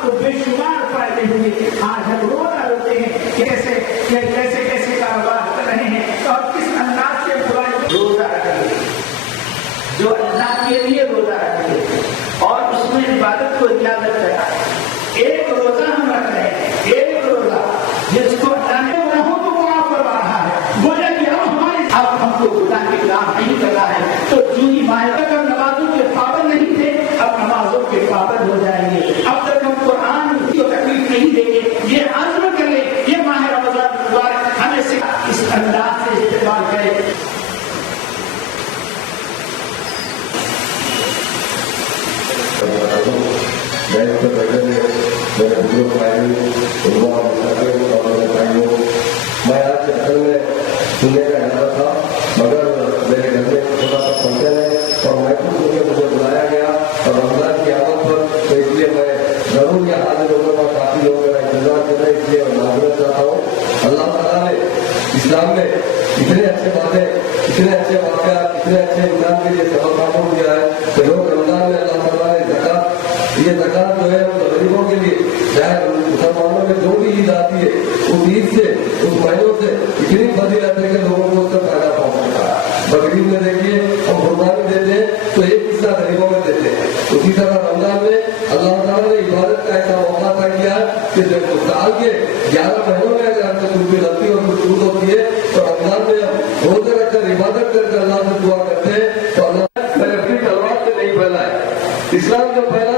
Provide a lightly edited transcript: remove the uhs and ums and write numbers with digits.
آپ کو بے شمار فائدے ہوں گے. آج ہم روزہ روتے ہیں کیسے کیسے کاروبار کر رہے ہیں اور کس انداز سے روزہ رکھیں. جو اللہ کے لیے روزہ رکھیں اور اس میں عبادت کو اجازت کرتا ہے. ایک روزہ ہم رکھ رہے ہیں, ایک روزہ جس کو اللہ نے گناہوں کو معاف کروا رہا ہے. گویا کہ اب ہم کو گناہ کے کام نہیں کرنا ہے. تو جو ہی معاہدہ کر نمازوں کے پابند نہیں تھے, اب نمازوں کے پابند ہو جائیں گے. اب تک ہم قرآن کو تکلیف نہیں دیں گے. یہ عزم کر لیں, یہ ماہ رمضان مبارک ہمیں اس انداز سے استعمال کرے. میں آج اصل میں سننے کا ارادہ تھا, مگر میرے گھر میں چھوٹا سا فنکشن ہے اور محفوظ ہو کے مجھے بلایا گیا اور رمضان کی آمد پر, تو اس لیے میں ضرور یہ حاضر لوگوں کا کافی لوگ میرا انتظار کر رہے ہیں, اس لیے میں معذرت چاہتا ہوں. اللہ تعالیٰ نے اسلام میں اتنے اچھے باتیں, اتنے اچھے واقعات, اتنے اچھے انسان کے لیے سبب معمول کیا ہے کہ لوگ رمضان میں اللہ تعالیٰ نے یہ زکات جو ہے وہ غریبوں کے لیے, چاہے مسلمانوں میں جو بھی عید آتی ہے اس عید سے, اس مہینوں سے اتنی فضیلت ہے کہ لوگوں کو اس سے فائدہ پہنچ سکتا ہے. بقرعید میں دیکھیے ہم قربانی دیتے ہیں تو ایک حصہ غریبوں میں دیتے ہیں. اسی طرح رمضان میں اللہ تعالیٰ نے عبادت کا ایسا موقع عطا کیا ہے کہ سال کے 11 مہینوں میں اگر ہم سے کچھ بھی غلطی اور کچھ چھوٹ ہوتی ہے تو رمضان میں ہم روزے رکھ کر عبادت کر کے اللہ سے دعا کرتے ہیں تو اللہ نے اپنی تلوار سے نہیں پھیلا ہے. اسلام جو پھیلا